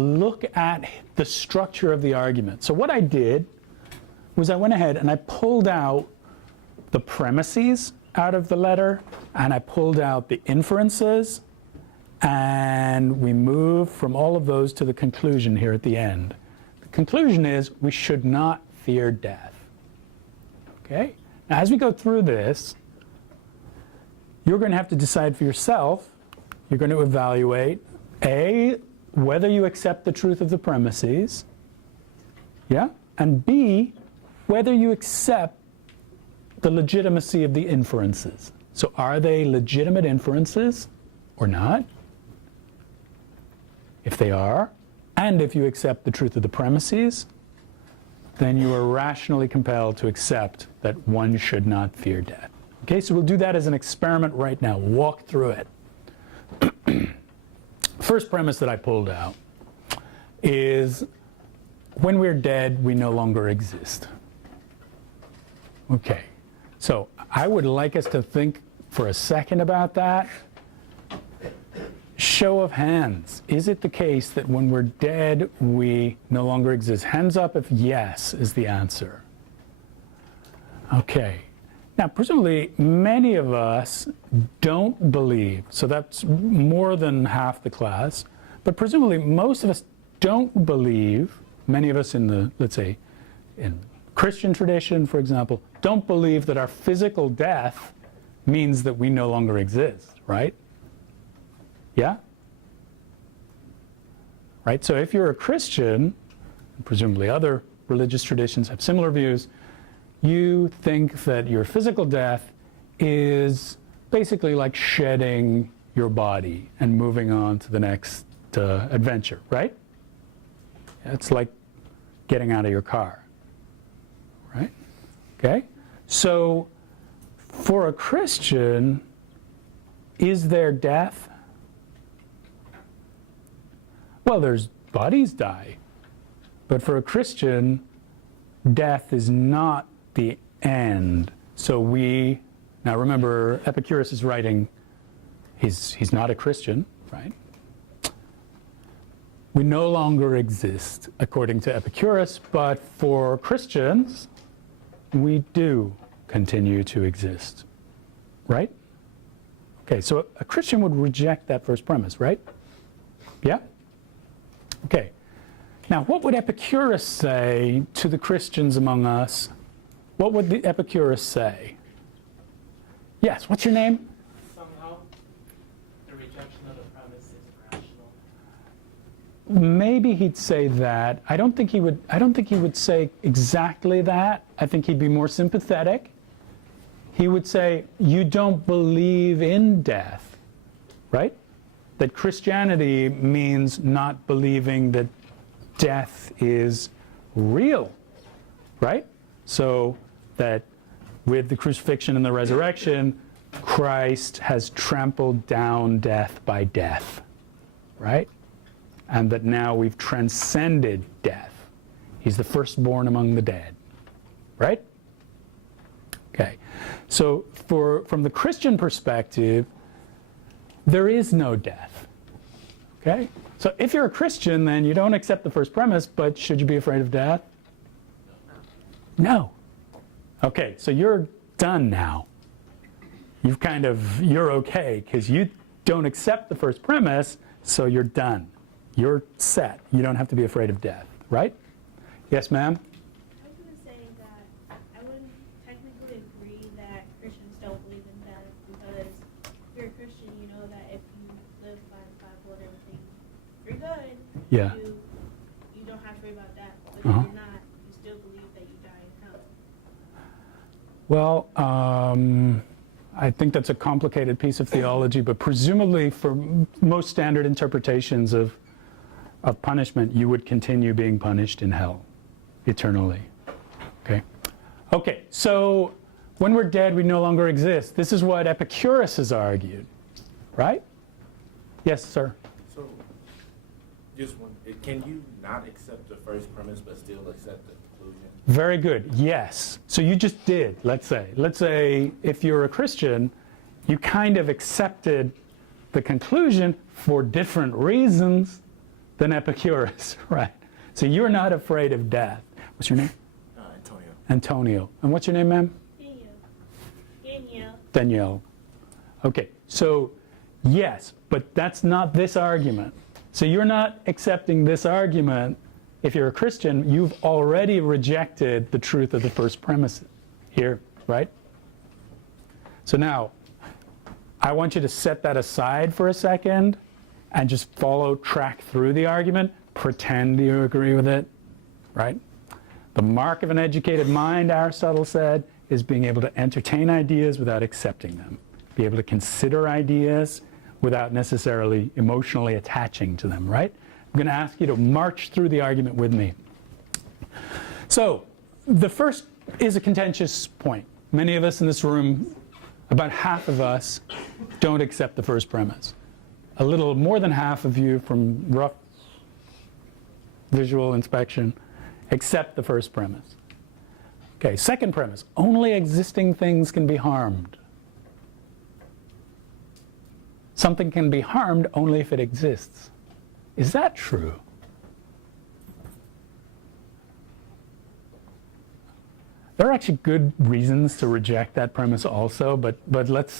look at the structure of the argument. So what I did was I went ahead and I pulled out the premises out of the letter, and I pulled out the inferences, and we moved from all of those to the conclusion here at the end. The conclusion is we should not fear death. Okay? Now, as we go through this, you're going to have to decide for yourself. You're going to evaluate, A, whether you accept the truth of the premises, yeah? And B, whether you accept the legitimacy of the inferences. So are they legitimate inferences or not? If they are, and if you accept the truth of the premises, then you are rationally compelled to accept that one should not fear death. Okay, so we'll do that as an experiment right now. Walk through it. First premise that I pulled out is when we're dead, we no longer exist. Okay, so I would like us to think for a second about that. Show of hands. Is it the case that when we're dead, we no longer exist? Hands up if yes is the answer. Okay. Now, presumably, many of us don't believe, so that's more than half the class, but presumably most of us don't believe, many of us in the, let's say, in Christian tradition, for example, don't believe that our physical death means that we no longer exist, right? Yeah? Right? So if you're a Christian, and presumably other religious traditions have similar views, you think that your physical death is basically like shedding your body and moving on to the next adventure, right? It's like getting out of your car, right? Okay? So for a Christian, is there death? Well, there's bodies die, but for a Christian, death is not the end. So now remember, Epicurus is writing, he's not a Christian, right? We no longer exist according to Epicurus, but for Christians, we do continue to exist, right? Okay, so a Christian would reject that first premise, right? Yeah? Okay. Now, what would Epicurus say to the Christians among us? What would the Epicurus say? Yes, what's your name? Somehow, the rejection of the premise is rational. Maybe he'd say that. I don't think he would say exactly that. I think he'd be more sympathetic. He would say, you don't believe in death, right? That Christianity means not believing that death is real, right? So that with the crucifixion and the resurrection, Christ has trampled down death by death, right? And that now we've transcended death. He's the firstborn among the dead, right? Okay, so from the Christian perspective, there is no death, okay? So if you're a Christian, then you don't accept the first premise, but should you be afraid of death? No. Okay, so you're done now. You're okay, because you don't accept the first premise, so you're done. You're set. You don't have to be afraid of death, right? Yes, ma'am? I was going to say that I wouldn't technically agree that Christians don't believe in death, because if you're a Christian, you know that if you live by the Bible and everything, you're good. Yeah. You don't have to worry about that. But if Uh-huh. you're not, you still believe that you die in hell. Well, I think that's a complicated piece of theology, but presumably for most standard interpretations of punishment, you would continue being punished in hell eternally. Okay? Okay, so when we're dead, we no longer exist. This is what Epicurus has argued, right? Yes, sir? So, just one, can you not accept the first premise but still accept the conclusion? Very good. Yes. So you just did, let's say. Let's say if you're a Christian, you kind of accepted the conclusion for different reasons, than Epicurus, right? So you're not afraid of death. What's your name? Antonio. Antonio. And what's your name, ma'am? Danielle. Danielle. Okay, so yes, but that's not this argument. So you're not accepting this argument. If you're a Christian, you've already rejected the truth of the first premise here, right? So now, I want you to set that aside for a second and just track through the argument, pretend you agree with it, right? The mark of an educated mind, Aristotle said, is being able to entertain ideas without accepting them, be able to consider ideas without necessarily emotionally attaching to them, right? I'm going to ask you to march through the argument with me. So, the first is a contentious point. Many of us in this room, about half of us, don't accept the first premise. A little more than half of you, from rough visual inspection, accept the first premise. Okay, second premise, only existing things can be harmed. Something can be harmed only if it exists. Is that true? There are actually good reasons to reject that premise also, but let's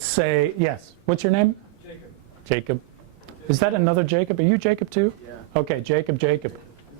say yes. What's your name? Jacob. Jacob. Is that another Jacob? Are you Jacob too? Yeah. Okay, Jacob. Isn't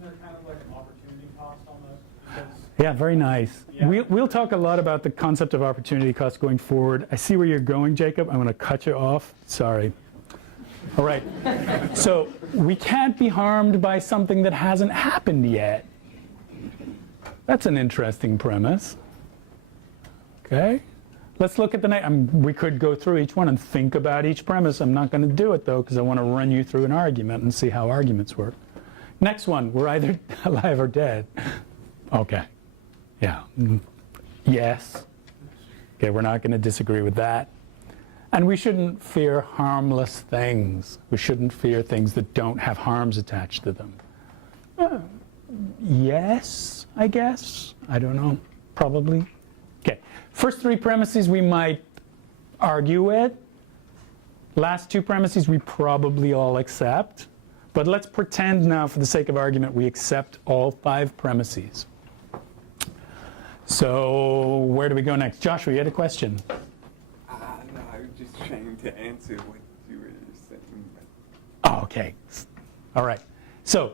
there kind of like an opportunity cost almost? Because Yeah, very nice. Yeah. We'll talk a lot about the concept of opportunity cost going forward. I see where you're going, Jacob. I'm going to cut you off. Sorry. All right. So we can't be harmed by something that hasn't happened yet. That's an interesting premise. Okay. Let's look at the next. We could go through each one and think about each premise. I'm not going to do it, though, because I want to run you through an argument and see how arguments work. Next one. We're either alive or dead. Okay. Yeah. Yes. Okay, we're not going to disagree with that. And we shouldn't fear harmless things. We shouldn't fear things that don't have harms attached to them. Yes, I guess. I don't know. Probably. Okay. First three premises we might argue with. Last two premises we probably all accept. But let's pretend now, for the sake of argument, we accept all five premises. So where do we go next? Joshua, you had a question. No, I was just trying to answer what you were saying. Oh, okay. All right. So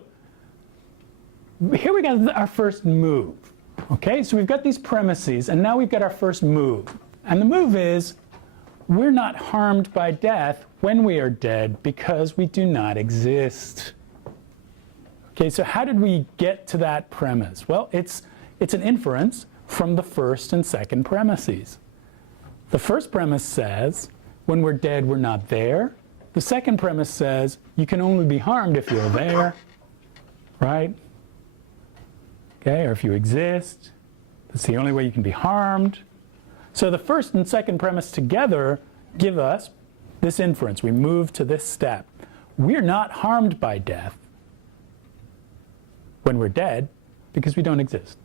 here we got our first move. Okay, so we've got these premises, and now we've got our first move. And the move is, we're not harmed by death when we are dead because we do not exist. Okay, so how did we get to that premise? Well, it's an inference from the first and second premises. The first premise says, when we're dead, we're not there. The second premise says, you can only be harmed if you're there, right? Okay, or if you exist. That's the only way you can be harmed. So the first and second premise together give us this inference. We move to this step. We're not harmed by death when we're dead because we don't exist.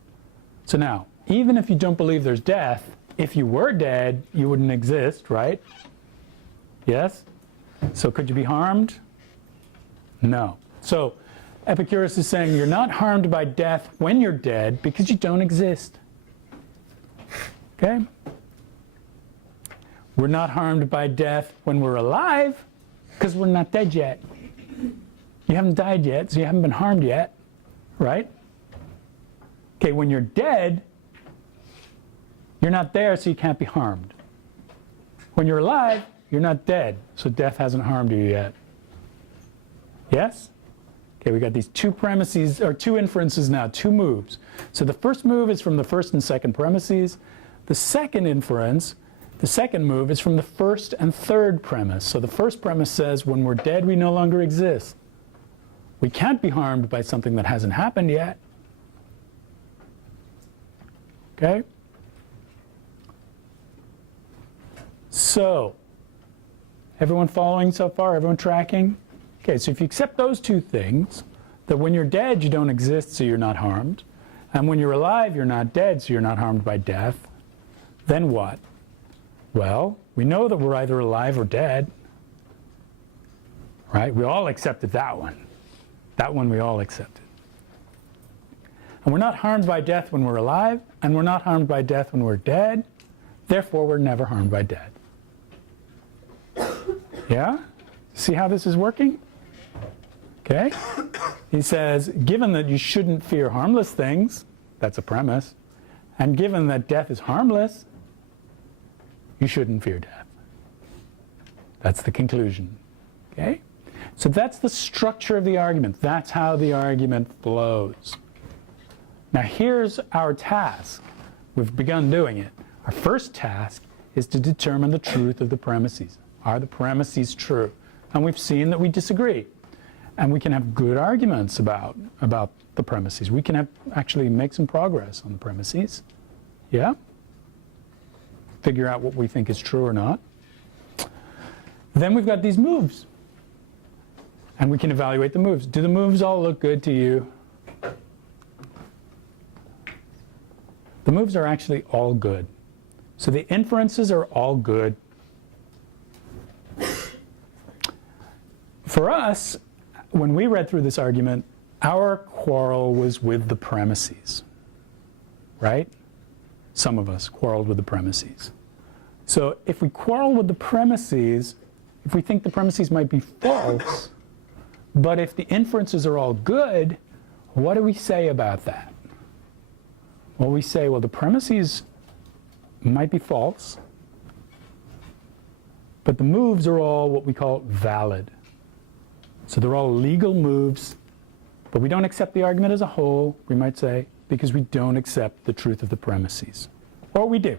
So now, even if you don't believe there's death, if you were dead, you wouldn't exist, right? Yes? So could you be harmed? No. So Epicurus is saying you're not harmed by death when you're dead because you don't exist. Okay? We're not harmed by death when we're alive because we're not dead yet. You haven't died yet, so you haven't been harmed yet, right? Okay, when you're dead, you're not there, so you can't be harmed. When you're alive, you're not dead, so death hasn't harmed you yet. Yes? Okay, we got these two premises, or two inferences now, two moves. So the first move is from the first and second premises. The second inference, the second move, is from the first and third premise. So the first premise says, when we're dead, we no longer exist. We can't be harmed by something that hasn't happened yet. Okay? So, everyone following so far? Everyone tracking? Okay, so if you accept those two things, that when you're dead, you don't exist, so you're not harmed, and when you're alive, you're not dead, so you're not harmed by death, then what? Well, we know that we're either alive or dead, right? We all accepted that one. That one we all accepted. And we're not harmed by death when we're alive, and we're not harmed by death when we're dead. Therefore, we're never harmed by death. Yeah? See how this is working? Okay? He says, given that you shouldn't fear harmless things, that's a premise, and given that death is harmless, you shouldn't fear death. That's the conclusion. Okay? So that's the structure of the argument. That's how the argument flows. Now here's our task. We've begun doing it. Our first task is to determine the truth of the premises. Are the premises true? And we've seen that we disagree. And we can have good arguments about the premises. We can actually make some progress on the premises. Yeah? Figure out what we think is true or not. Then we've got these moves. And we can evaluate the moves. Do the moves all look good to you? The moves are actually all good. So the inferences are all good. For us, when we read through this argument, our quarrel was with the premises, right? Some of us quarreled with the premises. So if we quarrel with the premises, if we think the premises might be false, but if the inferences are all good, what do we say about that? Well, we say, well, the premises might be false, but the moves are all what we call valid. So they're all legal moves, but we don't accept the argument as a whole, we might say, because we don't accept the truth of the premises. Or we do.